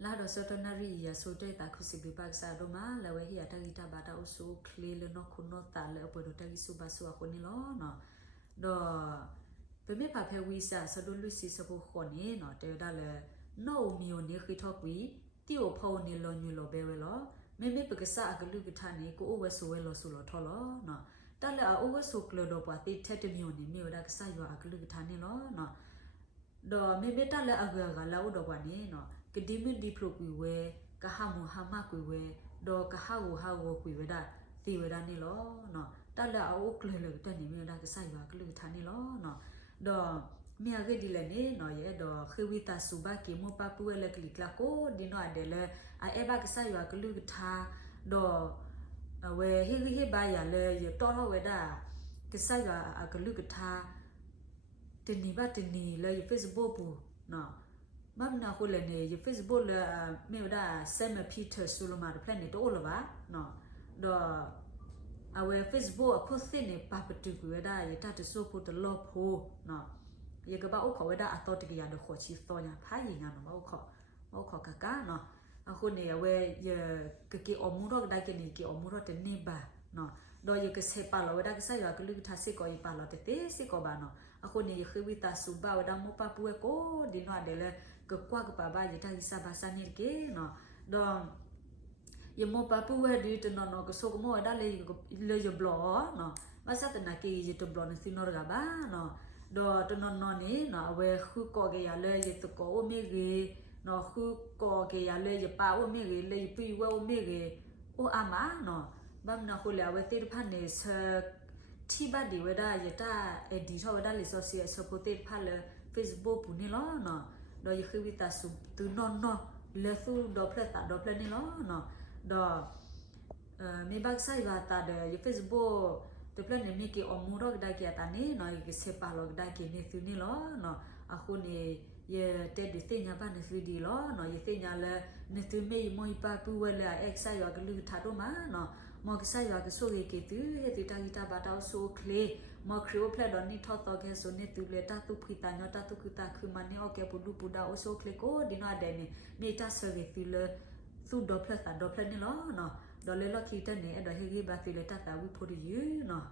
la do sotonari ya sote ta kusibi paksa do ma la we hi atagita bata usu kle le no kuno ta le opo tagi suba su akoni lo no do pe me pa phe wi sa so do lu si so ko khoni no te da le no mi o ne khi thok wi ti o pho ni lo nyu lo be we lo me me pe ka sa a lu ka tha ni ko o we so we lo su lo tho lo no ta le a o we so klo do pa ti the te mi o ni mi o da ka sa yo a lu ka tha ni lo no do me me ta le a ga la o do pa ni noကဒီမဒီပရိုကွေဝဲကဟာမဟာမကွေဝဲဒေါ်ကဟာဝဟာဝကွေဝဲဒါတီဝဲဒါနေလောနော်တက်လာအိုကလေလေတက်နေမြဒါကဆိုင်ပါကလူထားနေလောနော်ဒေါ်မြာကဒီလည်းနေနော်ရဲ့ဒေါ်ခေဝီတာဆူဘာကေမပပူဝဲလကလီကလာကိုဒီနော်အဒဲလေအဲဘကဆိုင်ပါကလူထားဒေါ်ဝဲဟေဘာရလေရတော်တော့ဝဲဒါကဆိုင်ပါကလူထားတင်နေပါတင်နေလေ Facebook ပူနော်မမနာကိုလည်းနေ Facebook လေမြေဒါဆမ်ပီတာဆူလမာပလန်နေတော့လပါနော်တော့အဝဲ Facebook အခုစနေပပတူကွေဒါရတတဆိုဖို့တလော့ဖို့နော်ရကပါဥခေါ်ဝဒါအတော်တကရတော့ခေါ်ချီတော့ညာဖိုင်ညာနော်ဥခေါ်ကကနော်အခုနေဝဲရကကေအမှုတော့ဒါကနေကေအမှုတော့တနေပါနော်တော့ရကစေပါလောဒါကစားရကလူထားစေကိုရပါလောတေစေကိုပါနော်အခုနေရခိဝီတာဆူဘာဝဒါမပပူကိုဒီနော်တယ်ကကွာကပါဘာရတာဒီစာဘာစနေကေနော်တော့ယမပပူဝဲဒီတနော်နော်ကဆုကမောဒါလေရဘလောနော်မဆတ်နာကေရတဘလောနစီနော်ကဘာနော်တော့တနော်နော်နေနော်အဝဲခုကောကေရလဲရတကောအမေကြီးနော်ခုကောကေရလဲရပါအမေကြီးလေပီဝဲအမေကြီးအိုအမနော်ဘာမနာခိုလဲဝဲတေဖန်နေစတီဘဒီဝဲဒါရတာအဒီထောဝဲဒါလေဆိုစီစပိုတေဖာလေ Facebook ပူနေလောနော်တော့ရခိဝီတာဆူတူနော်နော်လေဆူဒေါပလက်တာဒေါပလက်နေလောနော်တော့မေဘက်ဆိုင်ဝတာတဲ့ Facebook တပလက်နေမိကေအမှုတော့ဒါကေတာနေနော်ရစေပါလောဒါကေနေသူနေလောနော်အခုနေရတဲ့ဒီစညာပါနေဖီဒီလောနော်ရစညာလဲနေသူမေမွိပါပူဝဲလဲအက်ဆိုင်ရကလူထားတော့မှာနော်မောကဆိုင်ရကဆိုရီကေတူဟေတီတာဂီတာဘာတောဆိုကလေမောခရိုပလက်တော့နိထော့တော့ကေဆိုနေတူလေတာတူခိတာညတာတူခိတာခမနေโอเคပူဒူပူဒါအိုဆိုကလေကိုဒီနော်ဒဲနေမေတာဆာဗီဖီလသူဒေါပလက်တာဒေါပလက်နေလောနော်ဒေါ်လေလော်ခီတနေအဲ့တော့ဟေဂီဘာဖီလေတာတာဝီဖိုဒီယူနော်